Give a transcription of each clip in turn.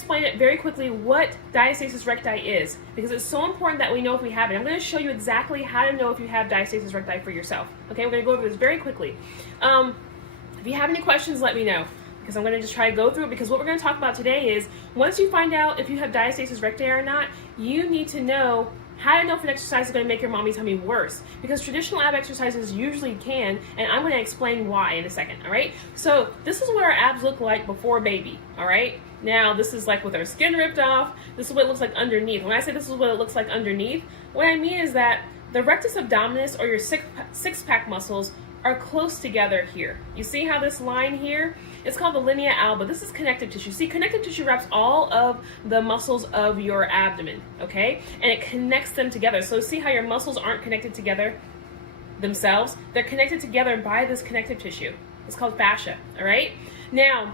explain it very quickly what diastasis recti is, because it's so important that we know if we have it. I'm going to show you exactly how to know if you have diastasis recti for yourself. Okay, we're going to go over this very quickly. If you have any questions, let me know, because I'm going to just try to go through it, because what we're going to talk about today is once you find out if you have diastasis recti or not, you need to know how to know if an exercise is going to make your mommy tummy worse, because traditional ab exercises usually can, and I'm going to explain why in a second, all right? So this is what our abs look like before baby, all right? Now this is like with our skin ripped off. This is what it looks like underneath. When I say this is what it looks like underneath, what I mean is that the rectus abdominis, or your six-pack muscles, are close together here. You see how this line here? It's called the linea alba. This is connective tissue. See, connective tissue wraps all of the muscles of your abdomen, okay? And it connects them together. So see how your muscles aren't connected together themselves? They're connected together by this connective tissue. It's called fascia, all right? Now,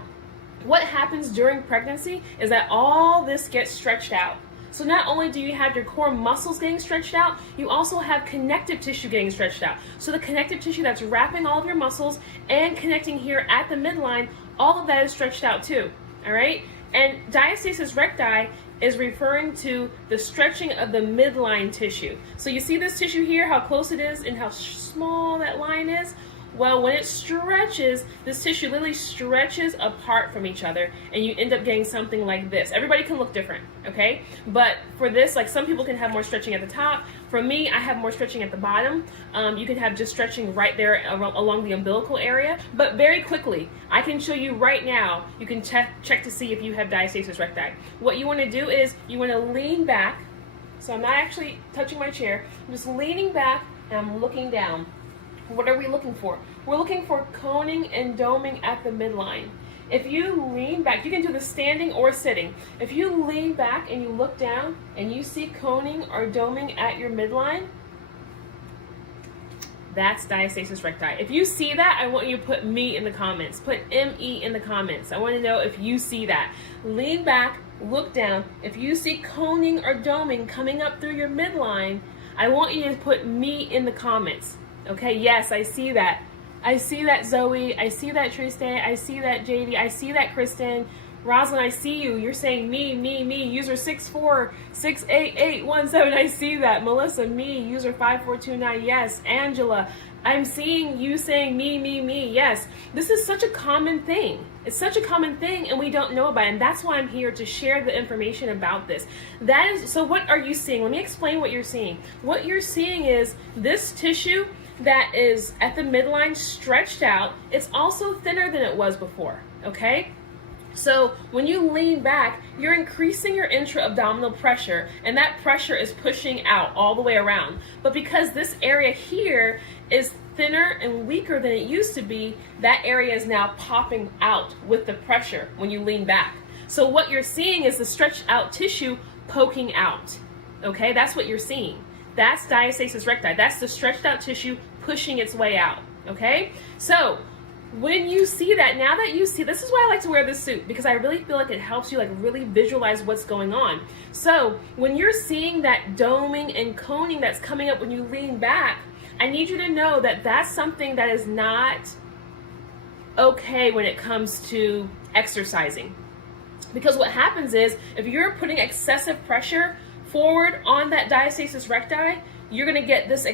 what happens during pregnancy is that all this gets stretched out. So not only do you have your core muscles getting stretched out, you also have connective tissue getting stretched out. So the connective tissue that's wrapping all of your muscles and connecting here at the midline, all of that is stretched out too, all right? And diastasis recti is referring to the stretching of the midline tissue. So you see this tissue here, how close it is and how small that line is? Well, when it stretches, this tissue literally stretches apart from each other, and you end up getting something like this. Everybody can look different, okay? But for this, like, some people can have more stretching at the top. For me, I have more stretching at the bottom. You can have just stretching right there along the umbilical area. But very quickly, I can show you right now, you can check to see if you have diastasis recti. What you want to do is you want to lean back. So I'm not actually touching my chair. I'm just leaning back, and I'm looking down. What are we looking for? We're looking for coning and doming at the midline. If you lean back, you can do this standing or sitting. If you lean back and you look down and you see coning or doming at your midline, that's diastasis recti. If you see that, I want you to put me in the comments. Put ME in the comments. I want to know if you see that. Lean back, look down. If you see coning or doming coming up through your midline, I want you to put me in the comments. Okay, yes, I see that. I see that, Zoe. I see that, Tristan. I see that, JD. I see that, Kristen. Rosalind, I see you. You're saying me. User 6468817. I see that. Melissa, me. User 5429. Yes. Angela, I'm seeing you saying me. Yes. This is such a common thing. It's such a common thing, and we don't know about it. And that's why I'm here to share the information about this. That is, so what are you seeing? Let me explain what you're seeing. What you're seeing is this tissue that is at the midline stretched out. It's also thinner than it was before, okay? So when you lean back, you're increasing your intra-abdominal pressure, and that pressure is pushing out all the way around. But because this area here is thinner and weaker than it used to be, that area is now popping out with the pressure when you lean back. So what you're seeing is the stretched out tissue poking out, okay? That's what you're seeing. That's diastasis recti. That's the stretched out tissue pushing its way out, okay? So when you see that, now that you see, this is why I like to wear this suit, because I really feel like it helps you like really visualize what's going on. So when you're seeing that doming and coning that's coming up when you lean back, I need you to know that that's something that is not okay when it comes to exercising. Because what happens is, if you're putting excessive pressure forward on that diastasis recti, you're going to get this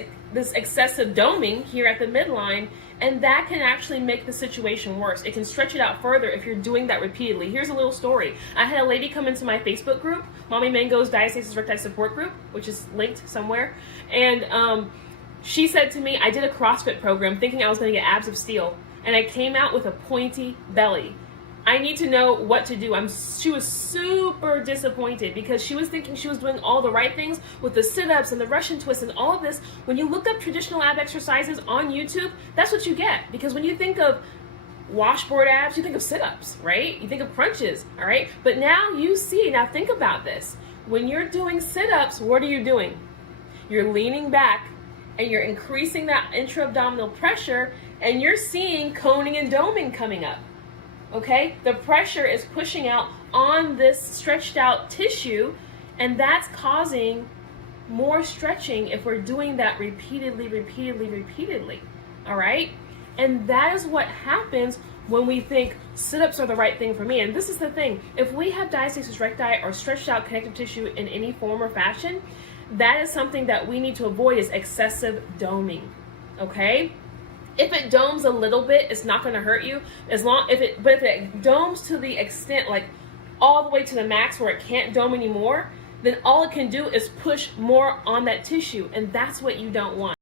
excessive doming here at the midline, and that can actually make the situation worse. It can stretch it out further if you're doing that repeatedly. Here's a little story. I had a lady come into my Facebook group, Mommy Mango's Diastasis Recti Support Group, which is linked somewhere, and she said to me, I did a CrossFit program thinking I was going to get abs of steel, and I came out with a pointy belly. I need to know what to do. She was super disappointed because she was thinking she was doing all the right things with the sit-ups and the Russian twists and all of this. When you look up traditional ab exercises on YouTube, that's what you get. Because when you think of washboard abs, you think of sit-ups, right? You think of crunches, all right? But now you see, now think about this. When you're doing sit-ups, what are you doing? You're leaning back and you're increasing that intra-abdominal pressure, and you're seeing coning and doming coming up. Okay, the pressure is pushing out on this stretched out tissue, and that's causing more stretching if we're doing that repeatedly, all right? And that is what happens when we think sit-ups are the right thing for me. And this is the thing, if we have diastasis recti or stretched out connective tissue in any form or fashion, that is something that we need to avoid, is excessive doming, okay? If it domes a little bit, it's not going to hurt you, but if it domes to the extent, like all the way to the max where it can't dome anymore, then all it can do is push more on that tissue, and that's what you don't want.